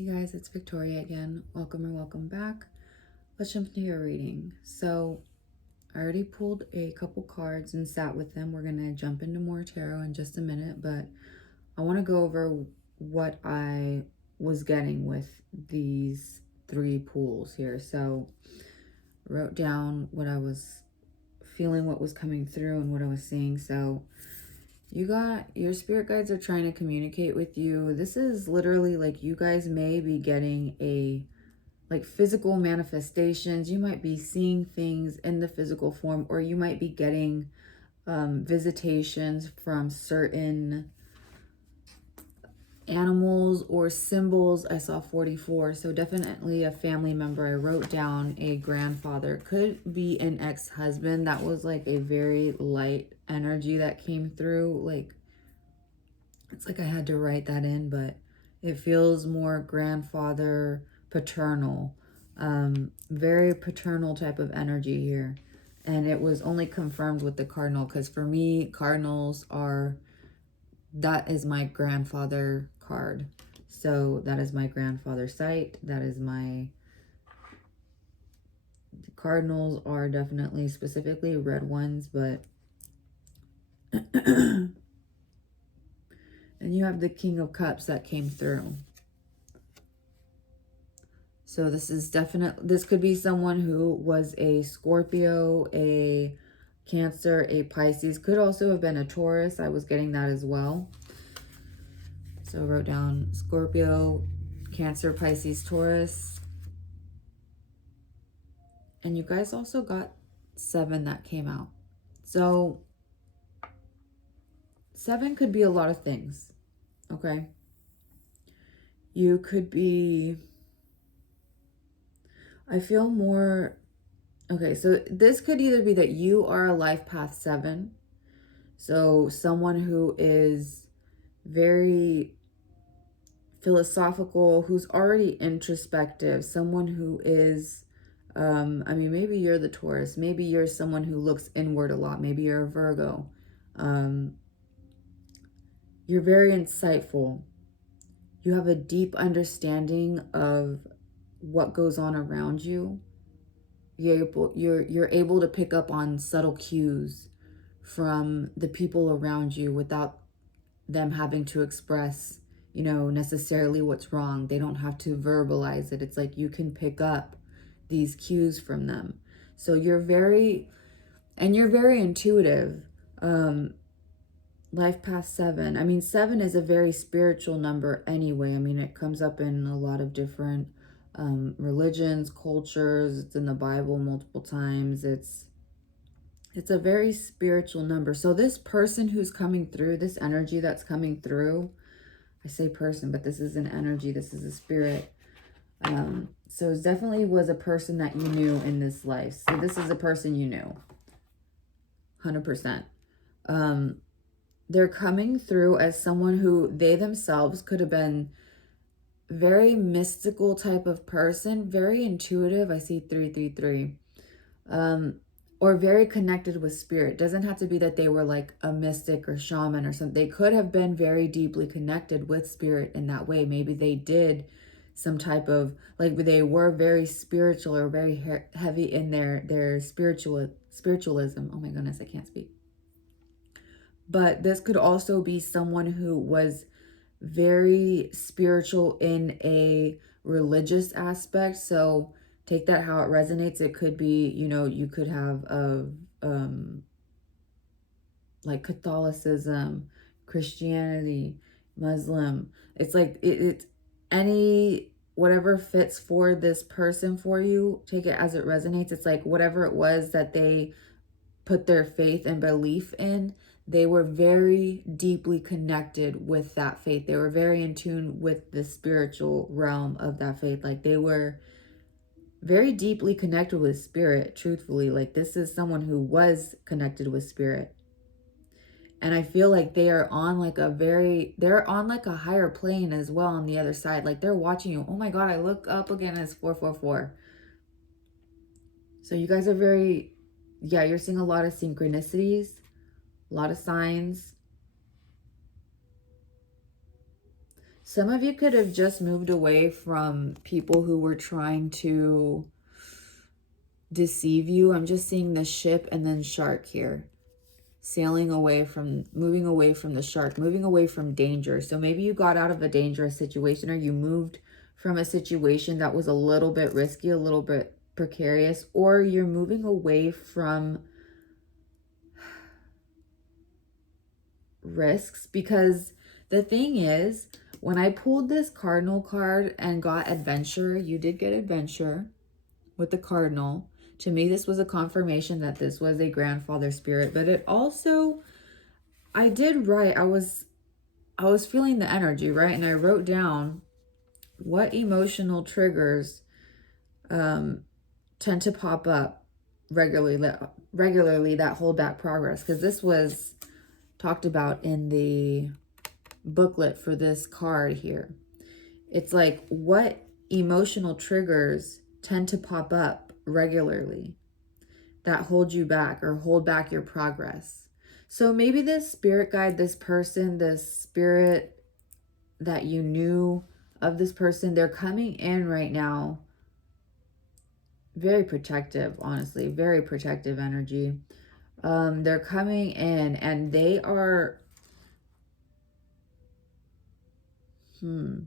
Hey guys, it's Victoria again. Welcome or welcome back. Let's jump into your reading. So I already pulled a couple cards and sat with them. We're going to jump into more tarot in just a minute, but I want to go over what I was getting with these three pulls here. So I wrote down what I was feeling, what was coming through, and what I was seeing. So your spirit guides are trying to communicate with you. This is literally like you guys may be getting like physical manifestations. You might be seeing things in the physical form, or you might be getting visitations from certain animals or symbols. I saw 44, so definitely a family member. I wrote down a grandfather. Could be an ex-husband. That was like a very light energy that came through. Like, it's like I had to write that in, but it feels more grandfather, paternal, very paternal type of energy here. And it was only confirmed with the cardinal, because for me, cardinals are, that is my grandfather card. So that is my grandfather site. That is my, cardinals are definitely specifically red ones, but and you have the King of Cups that came through. So this is this could be someone who was a Scorpio, a Cancer, a Pisces. Could also have been a Taurus. I was getting that as well. So I wrote down Scorpio, Cancer, Pisces, Taurus. And you guys also got 7 that came out. So 7 could be a lot of things, okay? You could be, I feel more, okay, so this could either be that you are a life path 7. So someone who is very philosophical, who's already introspective, someone who is, I mean, maybe you're the Taurus, maybe you're someone who looks inward a lot, maybe you're a Virgo. You're very insightful. You have a deep understanding of what goes on around you. You're able to pick up on subtle cues from the people around you without them having to express, you know, necessarily what's wrong. They don't have to verbalize it. It's like you can pick up these cues from them. So you're very intuitive. Life path 7. I mean, 7 is a very spiritual number anyway. I mean, it comes up in a lot of different religions, cultures. It's in the Bible multiple times. It's a very spiritual number. So this person who's coming through, this energy that's coming through, I say person, but this is an energy. This is a spirit. So it definitely was a person that you knew in this life. So this is a person you knew. 100%. They're coming through as someone who they themselves could have been very mystical type of person, very intuitive. I see 333. Or very connected with spirit. Doesn't have to be that they were like a mystic or shaman or something. They could have been very deeply connected with spirit in that way. Maybe they did some type of, like, they were very spiritual or very heavy in their spiritualism. Oh my goodness, I can't speak. But this could also be someone who was very spiritual in a religious aspect. So take that how it resonates. It could be, you know, you could have like Catholicism, Christianity, Muslim. It's like it's any, whatever fits for this person for you. Take it as it resonates. It's like whatever it was that they put their faith and belief in, they were very deeply connected with that faith. They were very in tune with the spiritual realm of that faith. Like they were very deeply connected with spirit, truthfully. Like this is someone who was connected with spirit. And I feel like they are on like they're on like a higher plane as well on the other side. Like they're watching you. Oh my God, I look up again, it's 444. So you guys are very, yeah, you're seeing a lot of synchronicities, a lot of signs. Some of you could have just moved away from people who were trying to deceive you. I'm just seeing the ship and then shark here. Moving away from the shark, moving away from danger. So maybe you got out of a dangerous situation, or you moved from a situation that was a little bit risky, a little bit precarious, or you're moving away from risks. Because the thing is, when I pulled this cardinal card and got adventure, you did get adventure with the cardinal. To me, this was a confirmation that this was a grandfather spirit, but it also, I did write, I was feeling the energy, right? And I wrote down what emotional triggers tend to pop up regularly that hold back progress. Because this was talked about in the booklet for this card here. It's like, what emotional triggers tend to pop up regularly that hold you back or hold back your progress? So maybe this spirit guide, this person, this spirit that you knew of this person, they're coming in right now. Very protective, honestly, very protective energy. They're coming in and they are, maybe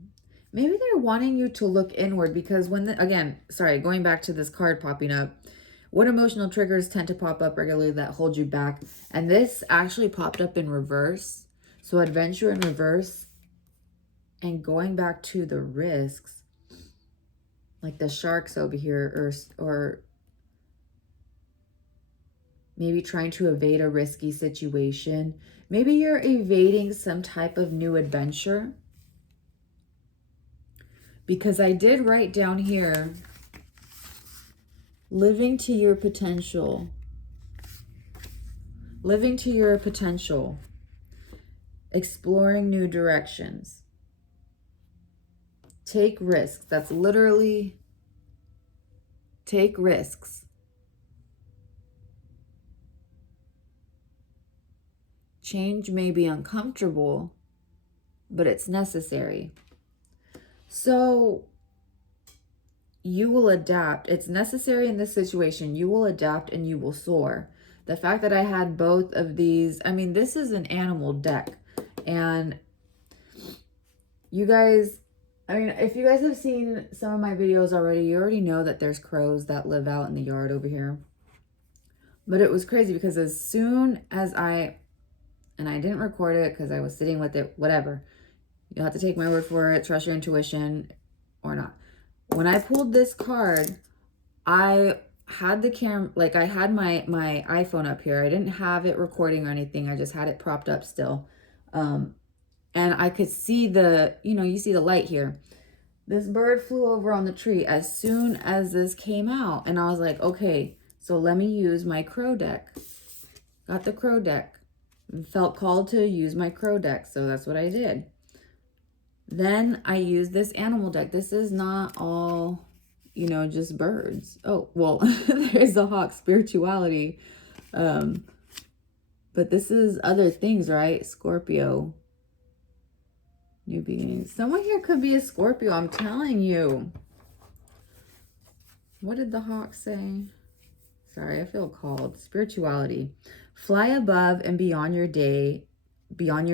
they're wanting you to look inward, because again, sorry, going back to this card popping up, what emotional triggers tend to pop up regularly that hold you back? And this actually popped up in reverse. So adventure in reverse, and going back to the risks, like the sharks over here, or maybe trying to evade a risky situation. Maybe you're evading some type of new adventure. Because I did write down here, living to your potential. Living to your potential. Exploring new directions. Take risks. That's literally take risks. Change may be uncomfortable, but it's necessary. So you will adapt. It's necessary in this situation. You will adapt and you will soar. The fact that I had both of these, I mean, this is an animal deck. And you guys, I mean, if you guys have seen some of my videos already, you already know that there's crows that live out in the yard over here. But it was crazy because as soon as and I didn't record it because I was sitting with it, whatever. You'll have to take my word for it, trust your intuition or not. When I pulled this card, I had the camera, like I had my iPhone up here. I didn't have it recording or anything. I just had it propped up still. And I could see you see the light here. This bird flew over on the tree as soon as this came out. And I was like, okay, so let me use my crow deck. Got the crow deck. Felt called to use my crow deck, so that's what I did. Then I used this animal deck. This is not all, just birds. Oh, well, there's the hawk spirituality. But this is other things, right? Scorpio. New beginnings. Someone here could be a Scorpio, I'm telling you. What did the hawk say? Sorry, I feel called. Spirituality. Fly above and beyond your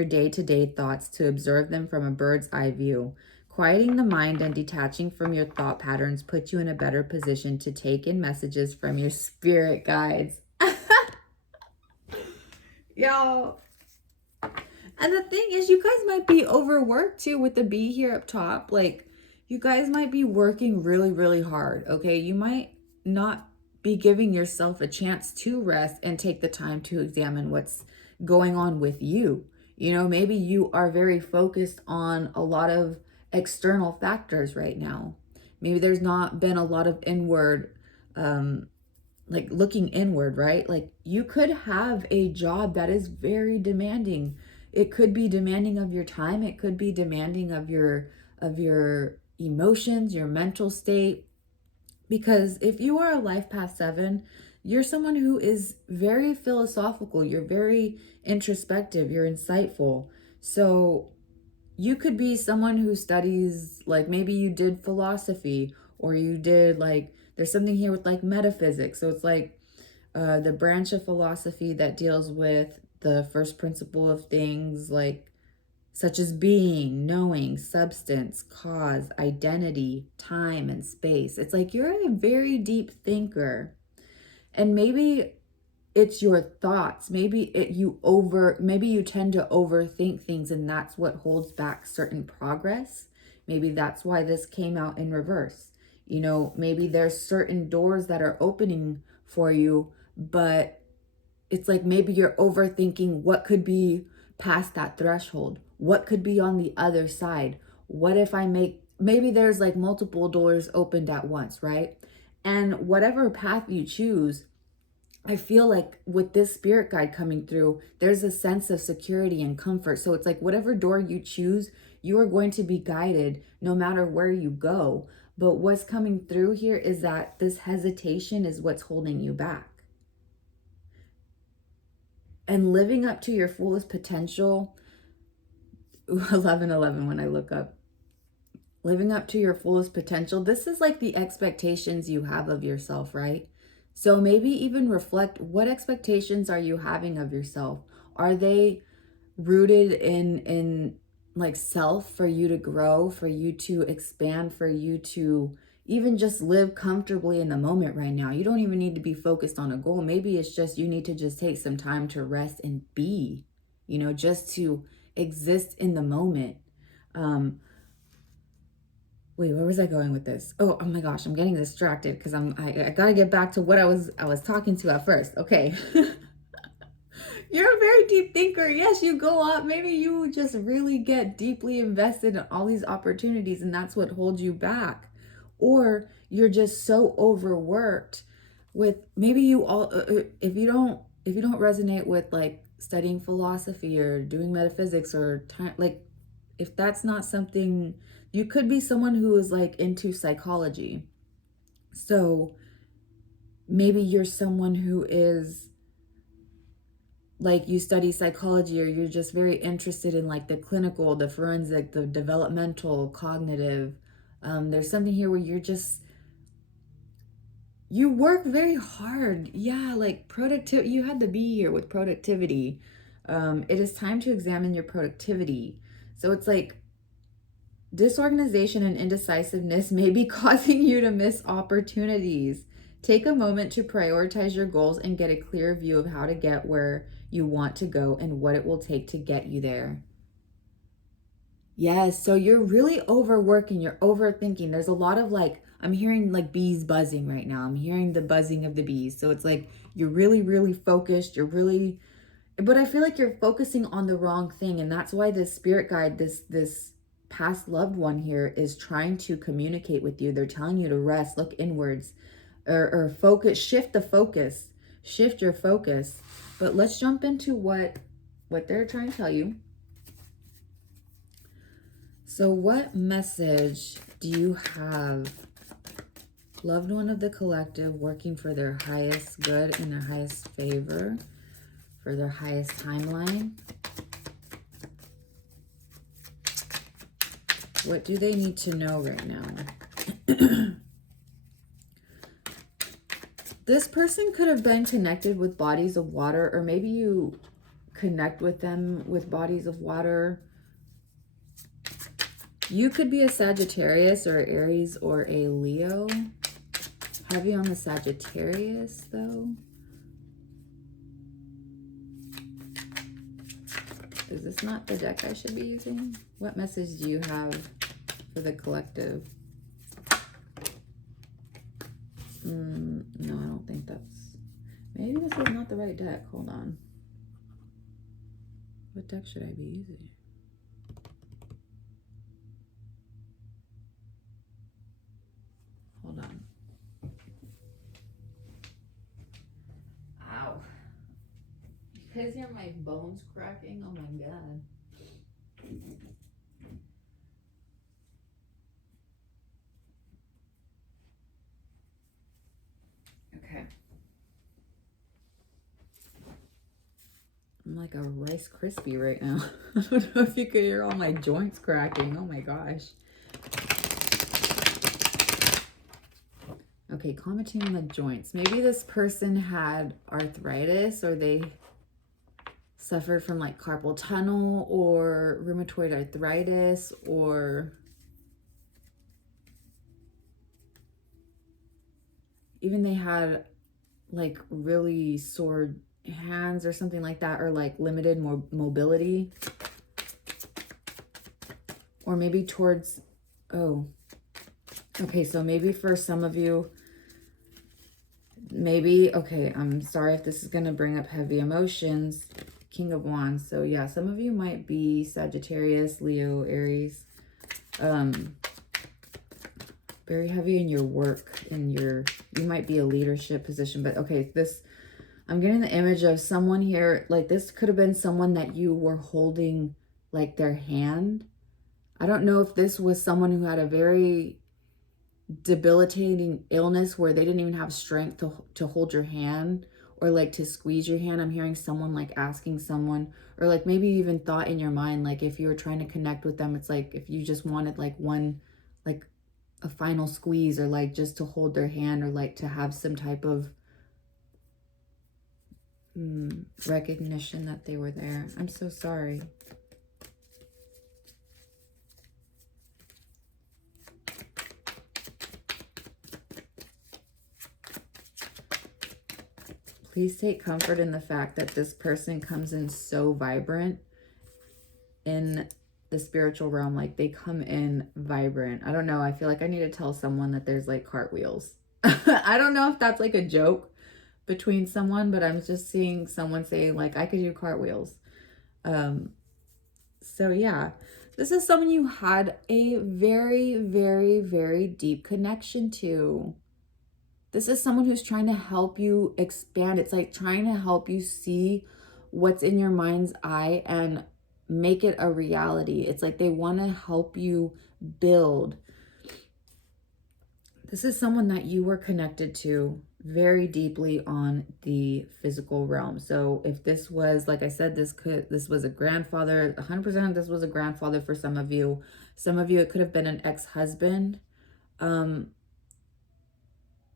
day-to-day thoughts to observe them from a bird's eye view. Quieting the mind and detaching from your thought patterns puts you in a better position to take in messages from your spirit guides. Y'all. And the thing is, you guys might be overworked too with the B here up top. Like, you guys might be working really, really hard, okay? You might not be giving yourself a chance to rest and take the time to examine what's going on with you. Maybe you are very focused on a lot of external factors right now. Maybe there's not been a lot of inward, like looking inward, right? Like you could have a job that is very demanding. It could be demanding of your time. It could be demanding of your emotions, your mental state. Because if you are a life path 7, you're someone who is very philosophical. You're very introspective. You're insightful. So you could be someone who studies, like maybe you did philosophy, or you did like, there's something here with like metaphysics. So it's like the branch of philosophy that deals with the first principle of things, like such as being, knowing, substance, cause, identity, time, and space. It's like you're a very deep thinker. And maybe it's your thoughts. Maybe you tend to overthink things, and that's what holds back certain progress. Maybe that's why this came out in reverse. You know, maybe there's certain doors that are opening for you, but it's like maybe you're overthinking what could be past that threshold. What could be on the other side? What if maybe there's like multiple doors opened at once, right? And whatever path you choose, I feel like with this spirit guide coming through, there's a sense of security and comfort. So it's like whatever door you choose, you are going to be guided no matter where you go. But what's coming through here is that this hesitation is what's holding you back. And living up to your fullest potential, 1111 when I look up, living up to your fullest potential, this is like the expectations you have of yourself, right? So maybe even reflect, what expectations are you having of yourself? Are they rooted in like self, for you to grow, for you to expand, for you to even just live comfortably in the moment right now? You don't even need to be focused on a goal. Maybe it's just you need to just take some time to rest and be, you know, just to exist in the moment. Wait, where was I going with this? Oh my gosh, I'm getting distracted because I gotta get back to what I was talking to at first. Okay. You're a very deep thinker. Yes, you go up. Maybe you just really get deeply invested in all these opportunities, and that's what holds you back. Or you're just so overworked with, maybe you all if you don't resonate with like studying philosophy or doing metaphysics or time, like if that's not something, you could be someone who is like into psychology. So maybe you're someone who is like, you study psychology, or you're just very interested in like the clinical, the forensic, the developmental, cognitive. There's something here where you work very hard. Yeah, like productivity. You had to be here with productivity. It is time to examine your productivity. So it's like disorganization and indecisiveness may be causing you to miss opportunities. Take a moment to prioritize your goals and get a clear view of how to get where you want to go and what it will take to get you there. Yes, so you're really overworking, you're overthinking. There's a lot of like, I'm hearing like bees buzzing right now. I'm hearing the buzzing of the bees. So it's like you're really, really focused. But I feel like you're focusing on the wrong thing. And that's why this spirit guide, this past loved one here, is trying to communicate with you. They're telling you to rest, look inwards, or focus, shift your focus. But let's jump into what they're trying to tell you. So what message do you have? Loved one of the collective working for their highest good and their highest favor, for their highest timeline. What do they need to know right now? This person could have been connected with bodies of water, or maybe you connect with them with bodies of water. You could be a Sagittarius or Aries or a Leo. Heavy on the Sagittarius, though. Is this not the deck I should be using? What message do you have for the collective? No, I don't think that's... Maybe this is not the right deck. Hold on. What deck should I be using? Hold on. Ow. You guys hear my bones cracking? Oh my god. Okay. I'm like a Rice Krispie right now. I don't know if you could hear all my joints cracking. Oh my gosh. Okay, commenting on the joints. Maybe this person had arthritis, or they suffered from like carpal tunnel or rheumatoid arthritis, or even they had like really sore hands or something like that, or like limited mobility, or maybe towards, oh, okay, so maybe for some of you, maybe, okay, I'm sorry if this is going to bring up heavy emotions, King of Wands. So yeah, some of you might be Sagittarius, Leo, Aries, very heavy in your work, you might be a leadership position, but okay, I'm getting the image of someone here, like this could have been someone that you were holding like their hand. I don't know if this was someone who had a very debilitating illness where they didn't even have strength to hold your hand, or like to squeeze your hand. I'm hearing someone like asking someone, or like maybe you even thought in your mind, like if you were trying to connect with them, it's like if you just wanted like one, like a final squeeze, or like just to hold their hand, or like to have some type of recognition that they were there. I'm so sorry. Please take comfort in the fact that this person comes in so vibrant in the spiritual realm. Like they come in vibrant. I don't know. I feel like I need to tell someone that there's like cartwheels. I don't know if that's like a joke between someone, but I'm just seeing someone say like, I could do cartwheels. So yeah, this is someone you had a very, very, very deep connection to. This is someone who's trying to help you expand. It's like trying to help you see what's in your mind's eye and make it a reality. It's like they want to help you build. This is someone that you were connected to very deeply on the physical realm. So if this was, like I said, this was a grandfather, 100% this was a grandfather for some of you. Some of you, it could have been an ex-husband.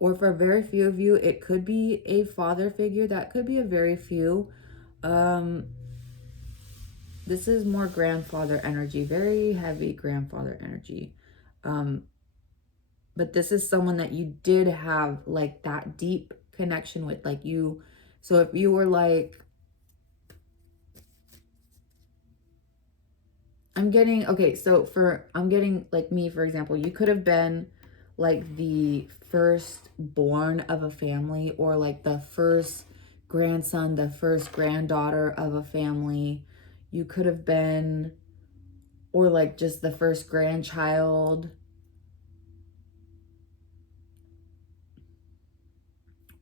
Or for very few of you, it could be a father figure. That could be a very few. This is more grandfather energy, very heavy grandfather energy. But this is someone that you did have like that deep connection with, like you. So if you were like, I'm getting like me, for example, you could have been like the firstborn of a family, or like the first grandson, the first granddaughter of a family. You could have been, or like just the first grandchild.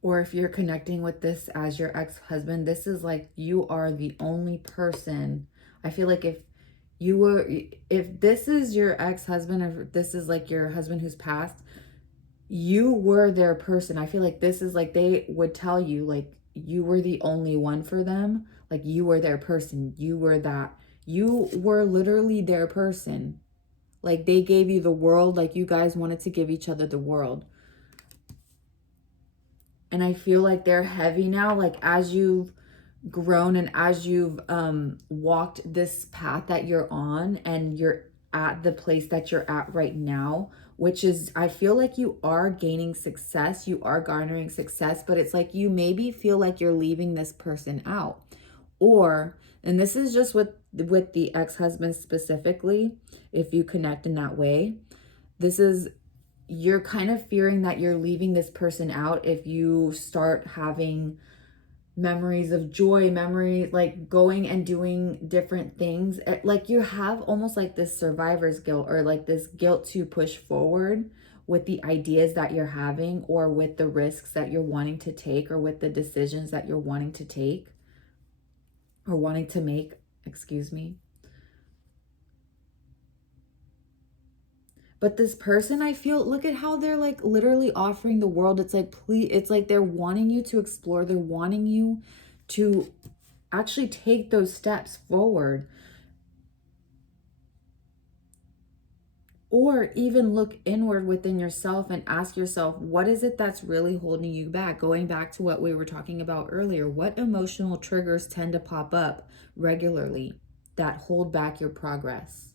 Or if you're connecting with this as your ex-husband, this is like you are the only person. I feel like if this is your ex-husband, or if this is like your husband who's passed, you were their person. I feel like this is like they would tell you like you were the only one for them. Like you were their person. You were literally their person. Like they gave you the world. Like you guys wanted to give each other the world. And I feel like they're heavy now. Like as you've grown and as you've walked this path that you're on, and you're at the place that you're at right now, which is, I feel like you are gaining success, you are garnering success, but it's like you maybe feel like you're leaving this person out. Or, and this is just with the ex-husband specifically, if you connect in that way, this is, you're kind of fearing that you're leaving this person out if you start having memories of joy, like going and doing different things. Like you have almost like this survivor's guilt, or like this guilt to push forward with the ideas that you're having, or with the risks that you're wanting to take, or with the decisions that you're wanting to take or wanting to make, excuse me. But this person, I feel, look at how they're like literally offering the world. It's like, please, it's like they're wanting you to explore. They're wanting you to actually take those steps forward. Or even look inward within yourself and ask yourself, what is it that's really holding you back? Going back to what we were talking about earlier, what emotional triggers tend to pop up regularly that hold back your progress?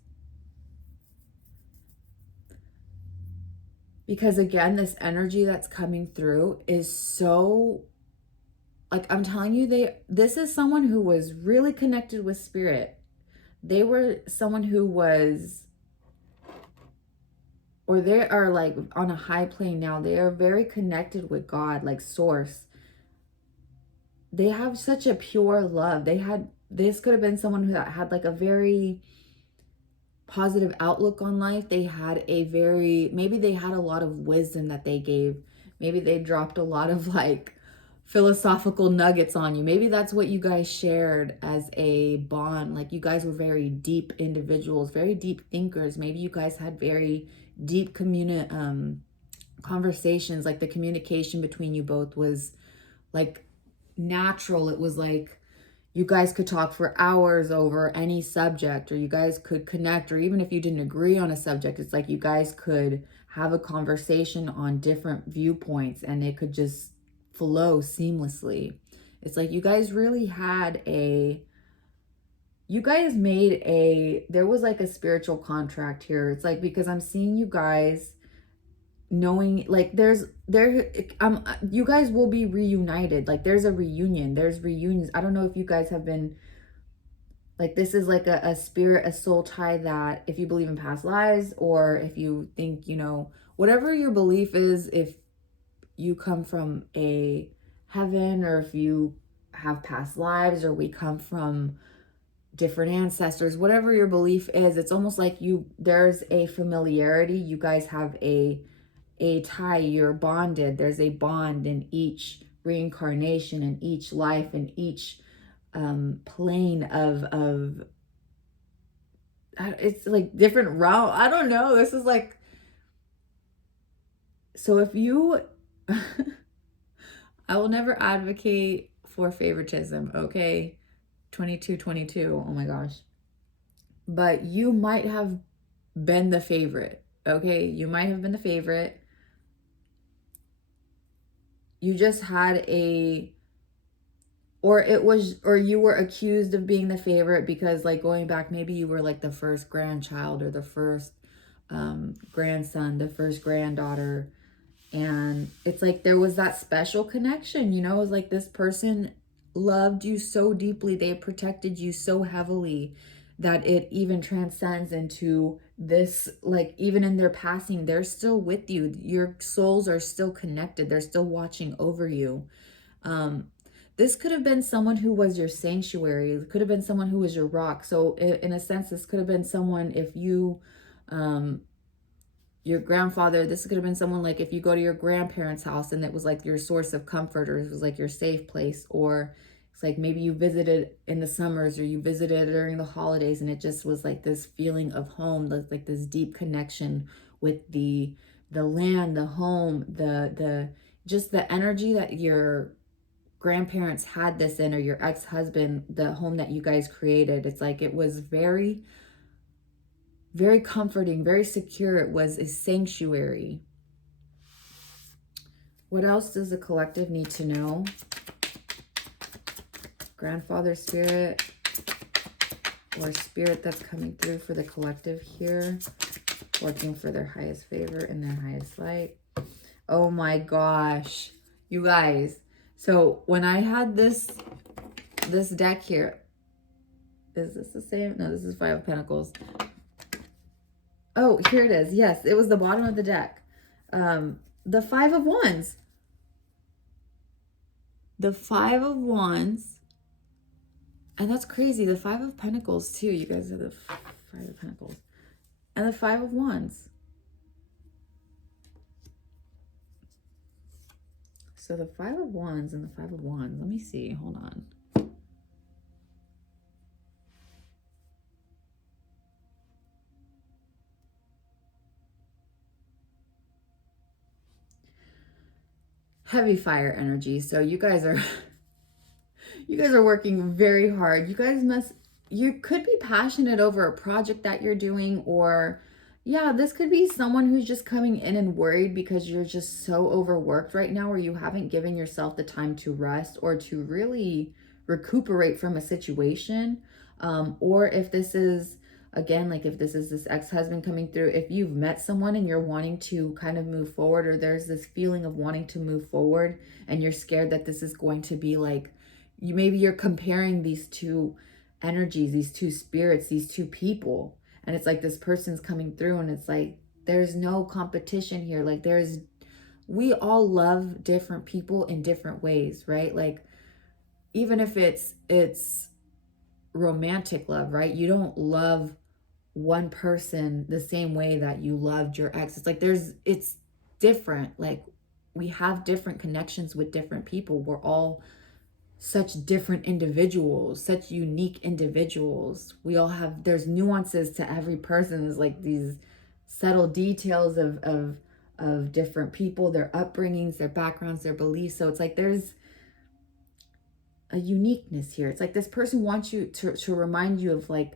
Because again, this energy that's coming through is so, like I'm telling you, this is someone who was really connected with spirit. They were someone who was, or they are like on a high plane now. They are very connected with God, like source. They have such a pure love. This could have been someone who had like a very positive outlook on life. Maybe they had a lot of wisdom that they gave. Maybe they dropped a lot of like philosophical nuggets on you. Maybe that's what you guys shared as a bond. Like you guys were very deep individuals, very deep thinkers. Maybe you guys had very deep conversations. Like the communication between you both was like natural. It was like you guys could talk for hours over any subject, or you guys could connect, or even if you didn't agree on a subject, it's like you guys could have a conversation on different viewpoints and it could just flow seamlessly. It's like you guys really there was like a spiritual contract here. It's like, because I'm seeing you guys knowing like you guys will be reunited. Like there's reunions. I don't know if you guys have been like, this is like a spirit, a soul tie, that if you believe in past lives, or if you think, whatever your belief is, if you come from a heaven, or if you have past lives, or we come from different ancestors, whatever your belief is, it's almost like there's a familiarity. You guys have a tie, you're bonded. There's a bond in each reincarnation, in each life, in each plane of it's like different realm. I don't know. This is like, so if you I will never advocate for favoritism, okay? 2222, oh my gosh. But you might have been the favorite, okay? You might have been the favorite. You just had or you were accused of being the favorite because, like, going back, maybe you were like the first grandchild, or the first grandson, the first granddaughter. And it's like there was that special connection, it was like this person loved you so deeply, they protected you so heavily, that it even transcends into this, like, even in their passing, they're still with you. Your souls are still connected. They're still watching over you. This could have been someone who was your sanctuary. It could have been someone who was your rock. So in a sense, this could have been someone, if you, your grandfather, this could have been someone, like if you go to your grandparents' house and it was like your source of comfort, or it was like your safe place, or it's like maybe you visited in the summers, or you visited during the holidays, and it just was like this feeling of home, like this deep connection with the land, the home, the just the energy that your grandparents had this in, or your ex-husband, the home that you guys created. It's like it was very, very comforting, very secure. It was a sanctuary. What else does the collective need to know? Grandfather spirit, or spirit that's coming through for the collective here, working for their highest favor and their highest light. Oh my gosh, you guys. So when I had this deck here, is this the same? No, this is Five of Pentacles. Oh, here it is. Yes, it was the bottom of the deck. The Five of Wands. The Five of Wands. And that's crazy. The Five of Pentacles, too. You guys have the Five of Pentacles. And the Five of Wands. So the Five of Wands and the Five of Wands. Let me see. Hold on. Heavy fire energy. So you guys are You guys are working very hard. You could be passionate over a project that you're doing, or yeah, this could be someone who's just coming in and worried because you're just so overworked right now, or you haven't given yourself the time to rest or to really recuperate from a situation. Or if this is, again, like if this is this ex-husband coming through, if you've met someone and you're wanting to kind of move forward, or there's this feeling of wanting to move forward and you're scared that this is going to be like, maybe you're comparing these two energies, these two spirits, these two people, and it's like this person's coming through and it's like there's no competition here. Like we all love different people in different ways, right? Like even if it's romantic love, right? You don't love one person the same way that you loved your ex. It's like it's different. Like we have different connections with different people. We're all such different individuals, such unique individuals. We all have, there's nuances to every person. There's like these subtle details of different people, their upbringings, their backgrounds, their beliefs. So it's like there's a uniqueness here. It's like this person wants you to remind you of like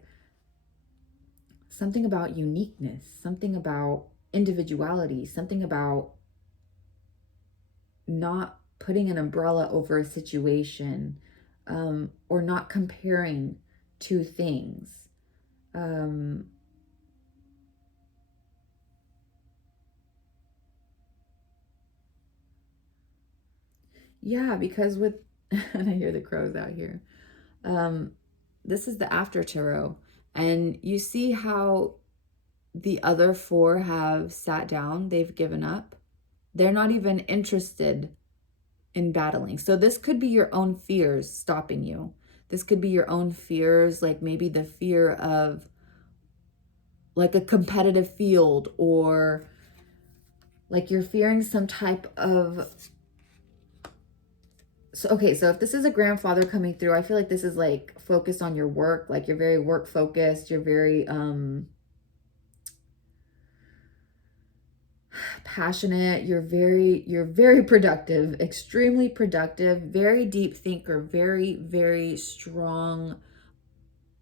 something about uniqueness, something about individuality, something about not putting an umbrella over a situation, or not comparing two things. Yeah, because with, and I hear the crows out here. This is the after tarot, and you see how the other four have sat down, they've given up. They're not even interested in battling. So this could be your own fears stopping you. This could be your own fears, like maybe the fear of like a competitive field, or like you're fearing some type of, so okay, so if this is a grandfather coming through, I feel like this is like focused on your work, like you're very work focused, you're very passionate, you're very productive, extremely productive, very deep thinker, very strong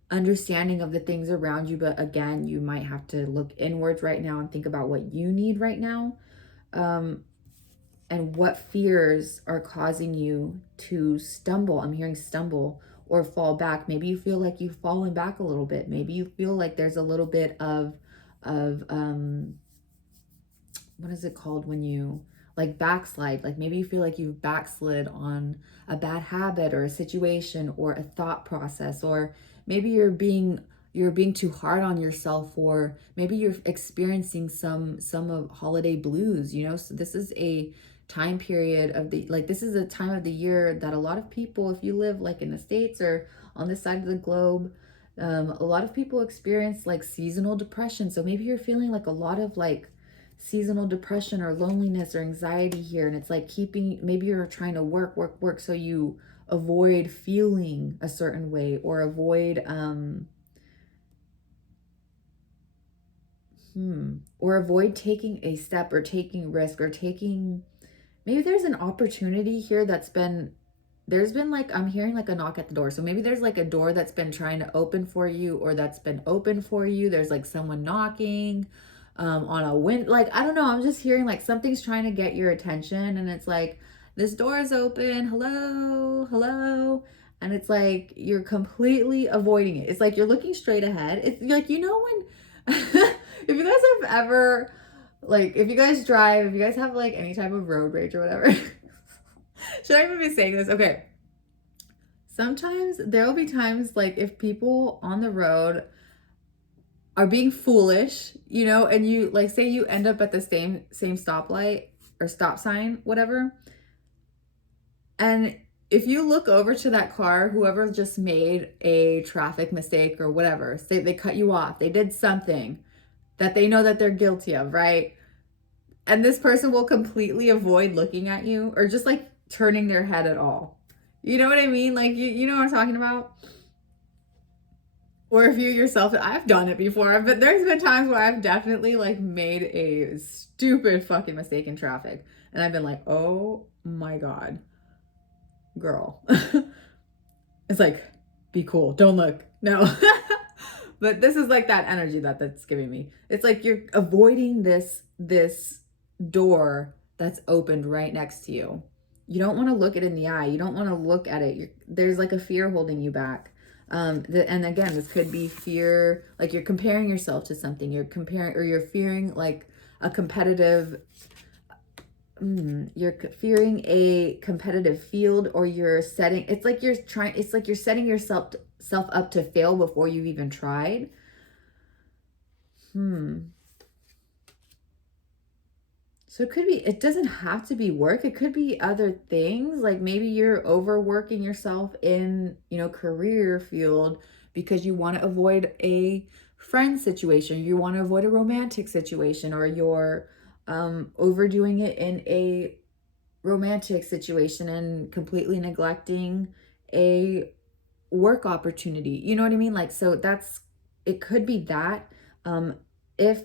understanding of the things around you. But again, you might have to look inwards right now and think about what you need right now, and what fears are causing you to stumble. I'm hearing stumble or fall back. Maybe you feel like you've fallen back a little bit. Maybe you feel like there's a little bit of what is it called when you like backslide? Like maybe you feel like you've backslid on a bad habit or a situation or a thought process, or maybe you're being too hard on yourself, or maybe you're experiencing some of holiday blues, you know? So this is a time period of the, like this is a time of the year that a lot of people, if you live like in the States or on this side of the globe, a lot of people experience like seasonal depression. So maybe you're feeling like a lot of like seasonal depression or loneliness or anxiety here, and it's like keeping, maybe you're trying to work so you avoid feeling a certain way, or avoid or avoid taking a step or taking risk or taking, maybe there's an opportunity here there's been like, I'm hearing like a knock at the door. So maybe there's like a door that's been trying to open for you, or that's been open for you. There's like someone knocking on a wind, like I don't know, I'm just hearing like something's trying to get your attention, and it's like this door is open, hello, and it's like you're completely avoiding it. It's like you're looking straight ahead. It's like, you know, when if you guys have ever, like if you guys drive, if you guys have like any type of road rage or whatever, should I even be saying this? Okay, sometimes there will be times like if people on the road are being foolish, you know, and you like say you end up at the same stoplight or stop sign, whatever. And if you look over to that car, whoever just made a traffic mistake or whatever, say they cut you off, they did something that they know that they're guilty of, right? And this person will completely avoid looking at you or just like turning their head at all. You know what I mean? Like, you know what I'm talking about? Or if you yourself, I've done it before, but there's been times where I've definitely like made a stupid fucking mistake in traffic. And I've been like, oh my God, girl. It's like, be cool. Don't look. No. But this is like that energy that's giving me. It's like you're avoiding this door that's opened right next to you. You don't want to look it in the eye. You don't want to look at it. There's like a fear holding you back. And again, this could be fear, like you're comparing yourself to something. You're comparing, or you're fearing like a competitive you're fearing a competitive field, or you're setting, it's like you're setting yourself up to fail before you've even tried. So it could be, it doesn't have to be work. It could be other things. Like maybe you're overworking yourself in, career field because you want to avoid a friend situation. You want to avoid a romantic situation, or you're overdoing it in a romantic situation and completely neglecting a work opportunity. You know what I mean? Like, so it could be that. If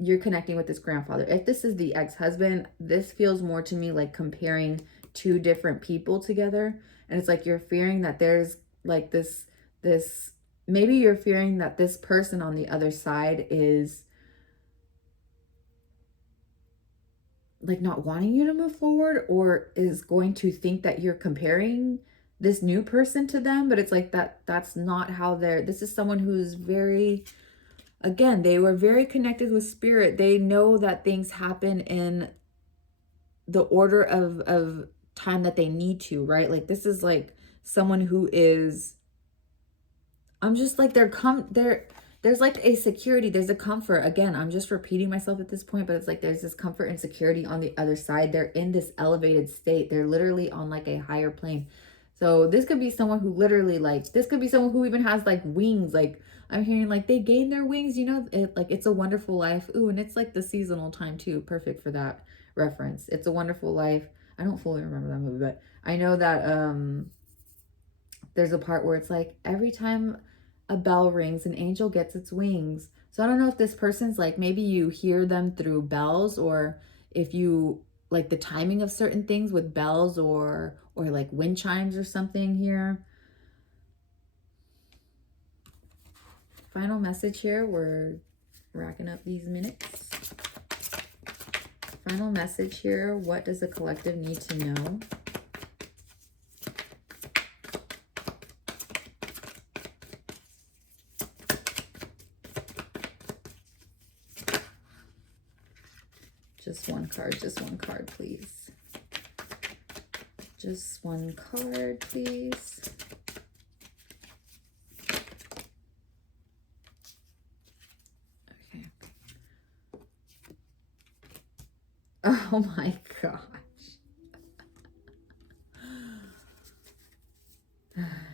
you're connecting with this grandfather, if this is the ex-husband, this feels more to me like comparing two different people together. And it's like you're fearing that there's like this maybe you're fearing that this person on the other side is like not wanting you to move forward, or is going to think that you're comparing this new person to them. But it's like that's not how this is someone who's very, again, they were very connected with spirit. They know that things happen in the order of time that they need to, right? Like this is like someone who is, I'm just like, there's like a security, there's a comfort. Again, I'm just repeating myself at this point, but it's like there's this comfort and security on the other side. They're in this elevated state. They're literally on like a higher plane. So this could be someone who literally, like, this could be someone who even has like wings. Like I'm hearing like they gain their wings, It's a Wonderful Life. Ooh, and it's like the seasonal time too. Perfect for that reference. It's a Wonderful Life. I don't fully remember that movie, but I know that there's a part where it's like every time a bell rings, an angel gets its wings. So I don't know if this person's like, maybe you hear them through bells, or if you like the timing of certain things with bells, or like wind chimes or something here. Final message here. We're racking up these minutes. Final message here. What does the collective need to know? Just one card, please. Just one card, please. Okay. Oh my gosh.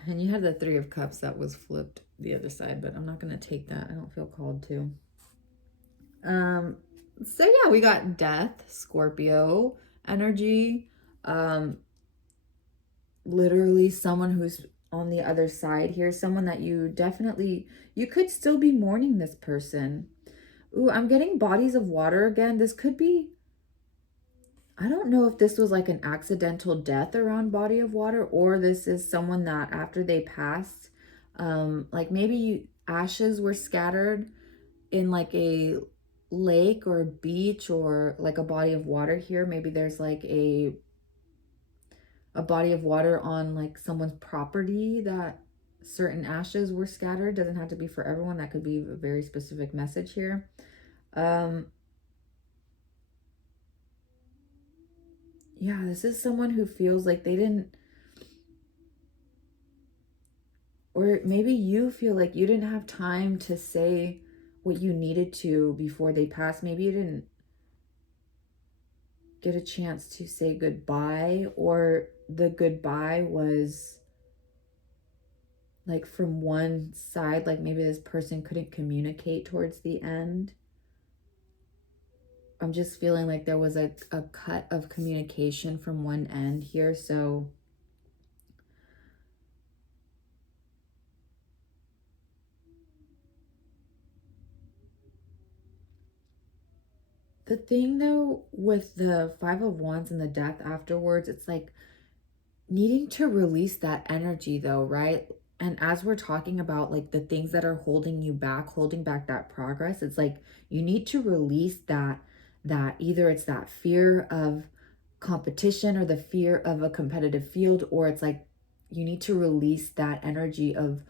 And you had the Three of Cups that was flipped the other side, but I'm not going to take that. I don't feel called to. So yeah, we got Death, Scorpio energy. Literally someone who's on the other side here, someone that you could still be mourning this person. Ooh, I'm getting bodies of water again. This could be, I don't know if this was like an accidental death around body of water, or this is someone that after they passed, like maybe ashes were scattered in like a lake or a beach, or like a body of water here. Maybe there's like a body of water on like someone's property that certain ashes were scattered. Doesn't have to be for everyone. That could be a very specific message here. Yeah, this is someone who feels like they didn't, or maybe you feel like you didn't have time to say what you needed to before they passed. Maybe you didn't get a chance to say goodbye, or the goodbye was like from one side, like maybe this person couldn't communicate towards the end. I'm just feeling like there was a cut of communication from one end here. So the thing though with the Five of Wands and the Death afterwards, it's like needing to release that energy though, right? And as we're talking about like the things that are holding you back, holding back that progress, it's like you need to release that either it's that fear of competition or the fear of a competitive field, or it's like you need to release that energy of,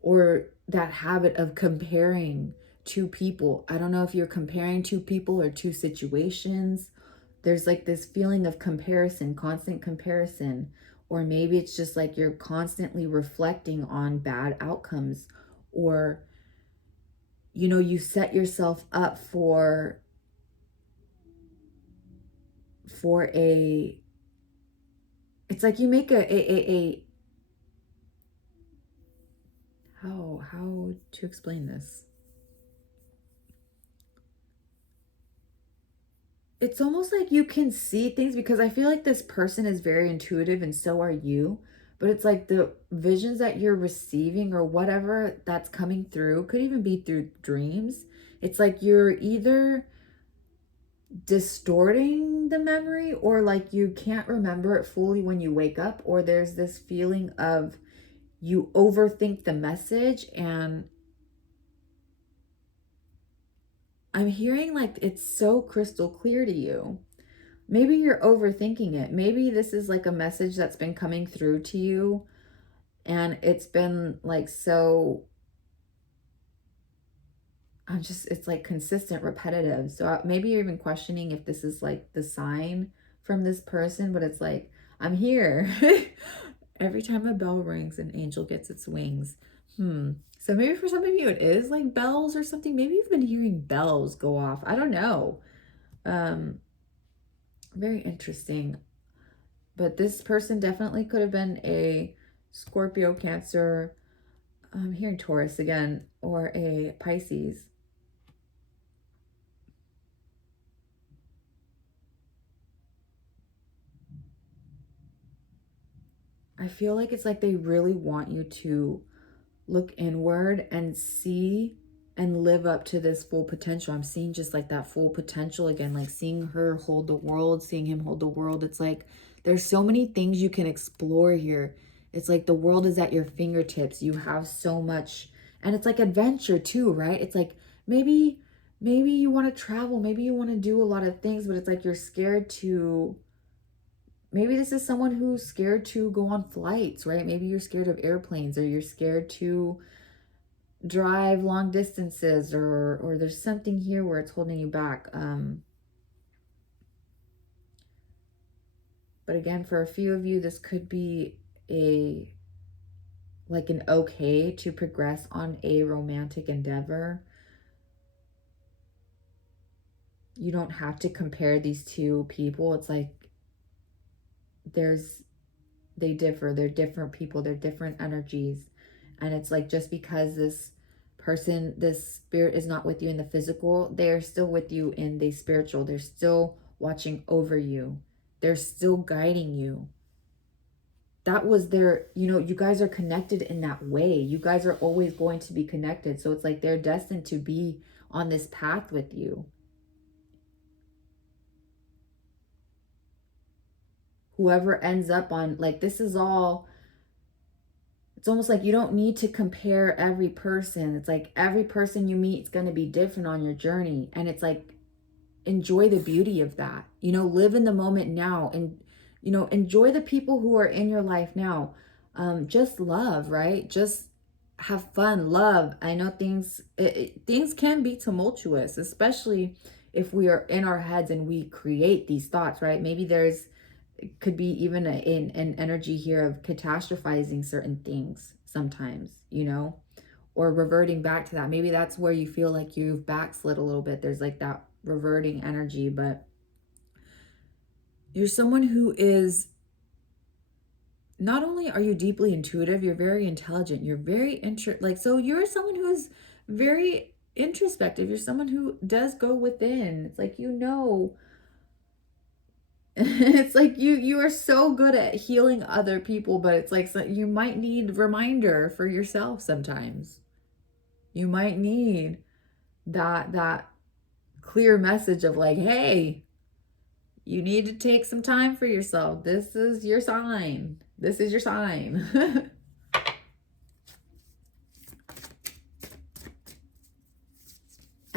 or that habit of comparing two people. I don't know if you're comparing two people or two situations. There's like this feeling of comparison, constant comparison, or maybe it's just like you're constantly reflecting on bad outcomes, or you set yourself up for a, it's like you make a how to explain this. It's almost like you can see things, because I feel like this person is very intuitive and so are you. But it's like the visions that you're receiving or whatever that's coming through could even be through dreams. It's like you're either distorting the memory, or like you can't remember it fully when you wake up, or there's this feeling of you overthink the message. And I'm hearing like it's so crystal clear to you. Maybe you're overthinking it. Maybe this is like a message that's been coming through to you and it's been like so, it's like consistent, repetitive. So maybe you're even questioning if this is like the sign from this person, but it's like, I'm here. Every time a bell rings, an angel gets its wings. So maybe for some of you, it is like bells or something. Maybe you've been hearing bells go off. I don't know. Very interesting. But this person definitely could have been a Scorpio, Cancer, I'm hearing Taurus again, or a Pisces. I feel like it's like they really want you to look inward and see and live up to this full potential. I'm seeing just like that full potential again, like seeing her hold the world, seeing him hold the world. It's like there's so many things you can explore here. It's like the world is at your fingertips. You have so much, and it's like adventure too, right? It's like maybe you want to travel, maybe you want to do a lot of things, but it's like you're scared to, maybe this is someone who's scared to go on flights, right? Maybe you're scared of airplanes, or you're scared to drive long distances, or there's something here where it's holding you back. But again, for a few of you, this could be a like an okay to progress on a romantic endeavor. You don't have to compare these two people. It's like they differ. They're different people. They're different energies. And it's like just because this person, this spirit is not with you in the physical, they are still with you in the spiritual. They're still watching over you. They're still guiding you. That was their, you guys are connected in that way. You guys are always going to be connected. So it's like they're destined to be on this path with you. Whoever ends up on, like, this is all, it's almost like you don't need to compare every person. It's like every person you meet is going to be different on your journey. And it's like, enjoy the beauty of that. Live in the moment now, and, enjoy the people who are in your life now. Just love, right? Just have fun, love. I know things can be tumultuous, especially if we are in our heads and we create these thoughts, right? Maybe could be even an energy here of catastrophizing certain things sometimes, or reverting back to that. Maybe that's where you feel like you've backslid a little bit. There's like that reverting energy, but you're someone who is, not only are you deeply intuitive, you're very intelligent. You're very so you're someone who is very introspective. You're someone who does go within. It's like, it's like you are so good at healing other people, but it's like, so you might need reminder for yourself sometimes. You might need that clear message of like, hey, you need to take some time for yourself. This is your sign. This is your sign.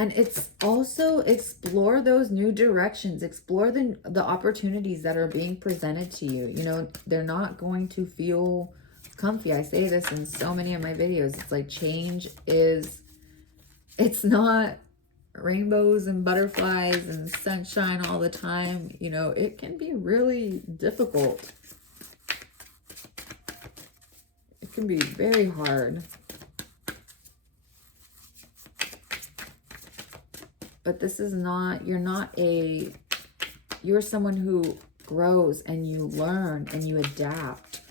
And it's also explore those new directions, explore the opportunities that are being presented to you. You know, they're not going to feel comfy. I say this in so many of my videos. It's like change is, it's not rainbows and butterflies and sunshine all the time. You know, it can be really difficult. It can be very hard. But this is not, you're someone who grows and you learn and you adapt.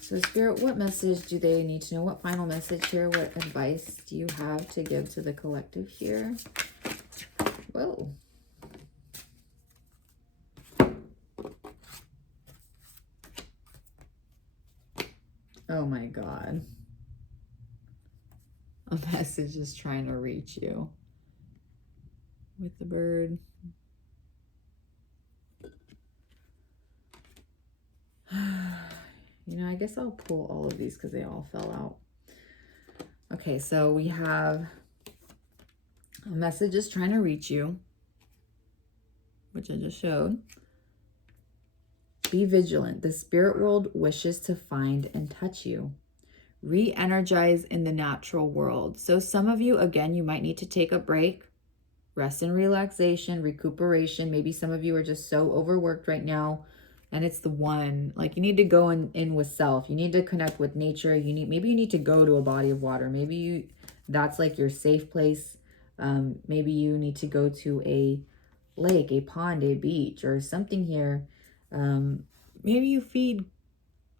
So Spirit, what message do they need to know? What final message here? What advice do you have to give to the collective here? Whoa. Oh my God. A message is trying to reach you with the bird. You know, I guess I'll pull all of these because they all fell out. Okay, so we have a message is trying to reach you, which I just showed. Be vigilant. The spirit world wishes to find and touch you. Re-energize in the natural world. So some of you, again, you might need to take a break, rest and relaxation, recuperation. Maybe some of you are just so overworked right now. And it's the one, like you need to go in with self. You need to connect with nature. Maybe you need to go to a body of water. Maybe that's like your safe place. Maybe you need to go to a lake, a pond, a beach, or something here. Maybe you feed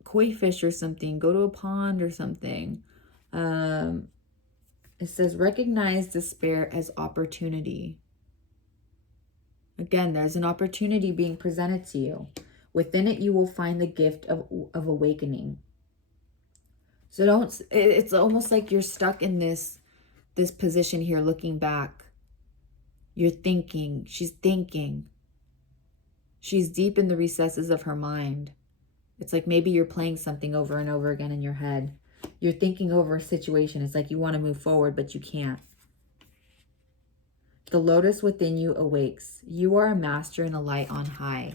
koi fish or something. Go to a pond or something. It says recognize despair as opportunity. Again, there's an opportunity being presented to you. Within it, you will find the gift of awakening. So it's almost like you're stuck in this position here looking back. You're thinking, she's thinking. She's deep in the recesses of her mind. It's like maybe you're playing something over and over again in your head. You're thinking over a situation. It's like you want to move forward, but you can't. The lotus within you awakes. You are a master and a light on high.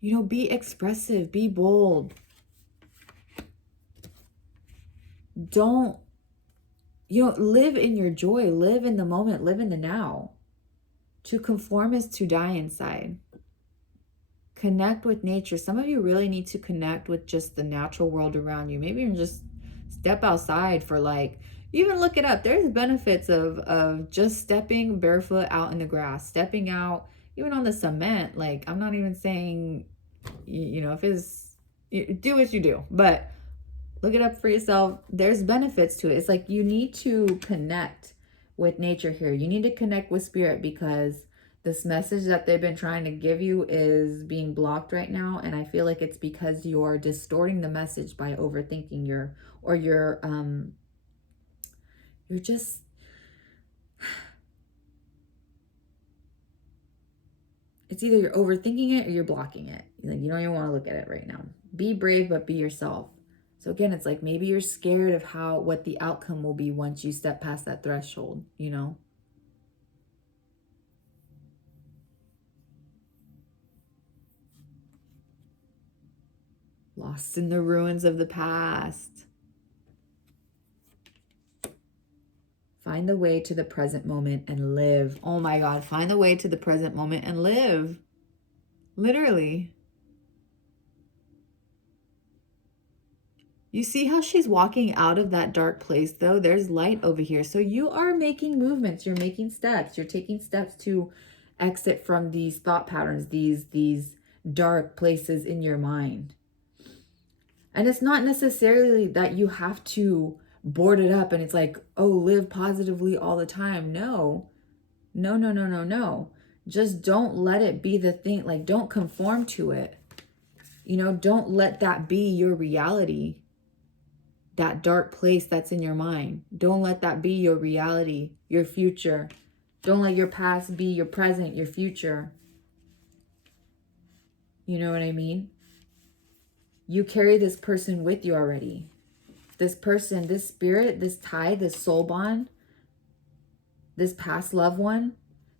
You know, be expressive, be bold. Don't, live in your joy, live in the moment, live in the now. To conform is to die inside. Connect with nature. Some of you really need to connect with just the natural world around you. Maybe even just step outside for even look it up. There's benefits of just stepping barefoot out in the grass, stepping out, even on the cement. Like, I'm not even saying, if it's, do what you do, but look it up for yourself. There's benefits to it. It's like you need to connect with nature here. You need to connect with spirit because this message that they've been trying to give you is being blocked right now. And I feel like it's because you're distorting the message by overthinking you're just, it's either you're overthinking it or you're blocking it. Like, you don't even want to look at it right now. Be brave, but be yourself. So again, it's like maybe you're scared of what the outcome will be once you step past that threshold, Lost in the ruins of the past. Find the way to the present moment and live. Oh my God, find the way to the present moment and live. Literally. You see how she's walking out of that dark place though? There's light over here. So you are making movements. You're making steps. You're taking steps to exit from these thought patterns, these dark places in your mind. And it's not necessarily that you have to board it up and it's like, oh, live positively all the time. No. Just don't let it be the thing. Like, don't conform to it. Don't let that be your reality. That dark place that's in your mind. Don't let that be your reality, your future. Don't let your past be your present, your future. You know what I mean? You carry this person with you already. This person, this spirit, this tie, this soul bond, this past loved one,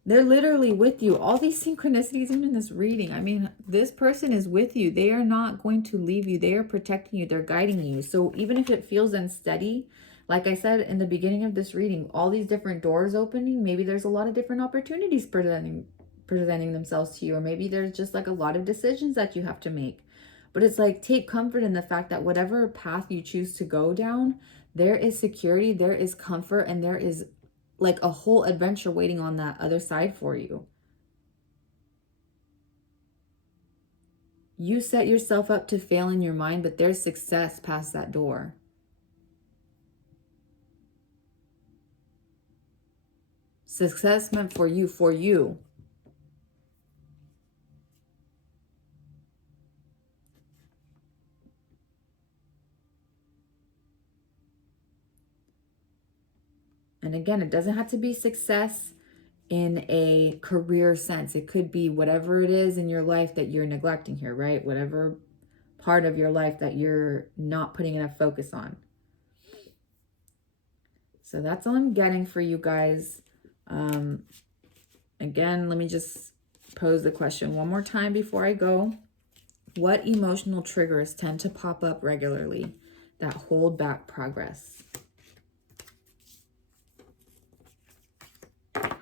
they're literally with you. All these synchronicities, even in this reading, I mean, this person is with you. They are not going to leave you. They are protecting you. They're guiding you. So even if it feels unsteady, like I said in the beginning of this reading, all these different doors opening, maybe there's a lot of different opportunities presenting themselves to you, or maybe there's just like a lot of decisions that you have to make. But it's like, take comfort in the fact that whatever path you choose to go down, there is security, there is comfort, and there is like a whole adventure waiting on that other side for you. You set yourself up to fail in your mind, but there's success past that door. Success meant for you, for you. And again, it doesn't have to be success in a career sense. It could be whatever it is in your life that you're neglecting here, right? Whatever part of your life that you're not putting enough focus on. So that's all I'm getting for you guys. Again, let me just pose the question one more time before I go. What emotional triggers tend to pop up regularly that hold back progress?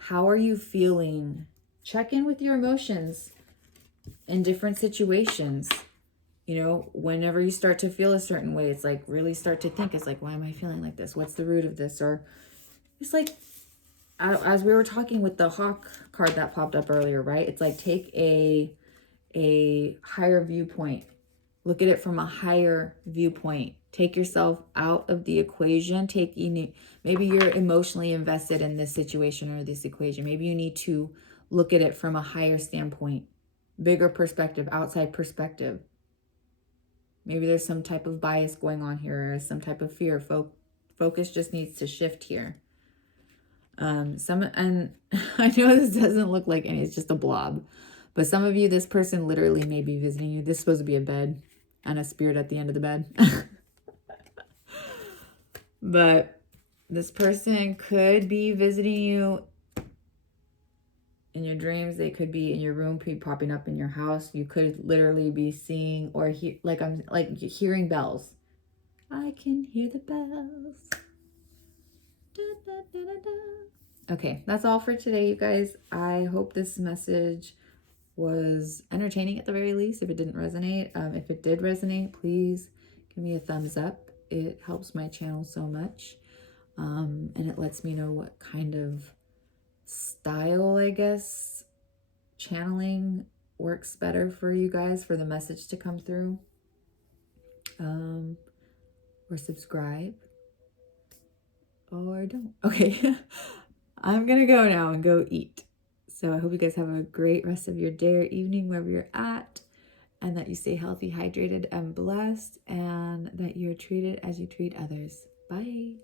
How are you feeling? Check in with your emotions in different situations. You know, whenever you start to feel a certain way, it's like really start to think, it's like, why am I feeling like this? What's the root of this? Or it's like, as we were talking with the hawk card that popped up earlier, right? It's like, take a higher viewpoint. Look at it from a higher viewpoint. Take yourself out of the equation. Maybe you're emotionally invested in this situation or this equation. Maybe you need to look at it from a higher standpoint, bigger perspective, outside perspective. Maybe there's some type of bias going on here, or some type of fear. Focus just needs to shift here. And I know this doesn't look like any, it's just a blob. But some of you, this person literally may be visiting you. This is supposed to be a bed and a spirit at the end of the bed. But this person could be visiting you in your dreams. They could be in your room, popping up in your house. You could literally be seeing or hearing bells. I can hear the bells. Da, da, da, da, da. Okay, that's all for today, you guys. I hope this message was entertaining at the very least. If it didn't resonate, if it did resonate, please give me a thumbs up. It helps my channel so much, and it lets me know what kind of style, I guess, channeling works better for you guys, for the message to come through. Or subscribe, or don't. Okay. I'm gonna go now and go eat. So I hope you guys have a great rest of your day or evening, wherever you're at, and that you stay healthy, hydrated, and blessed, and that you're treated as you treat others. Bye.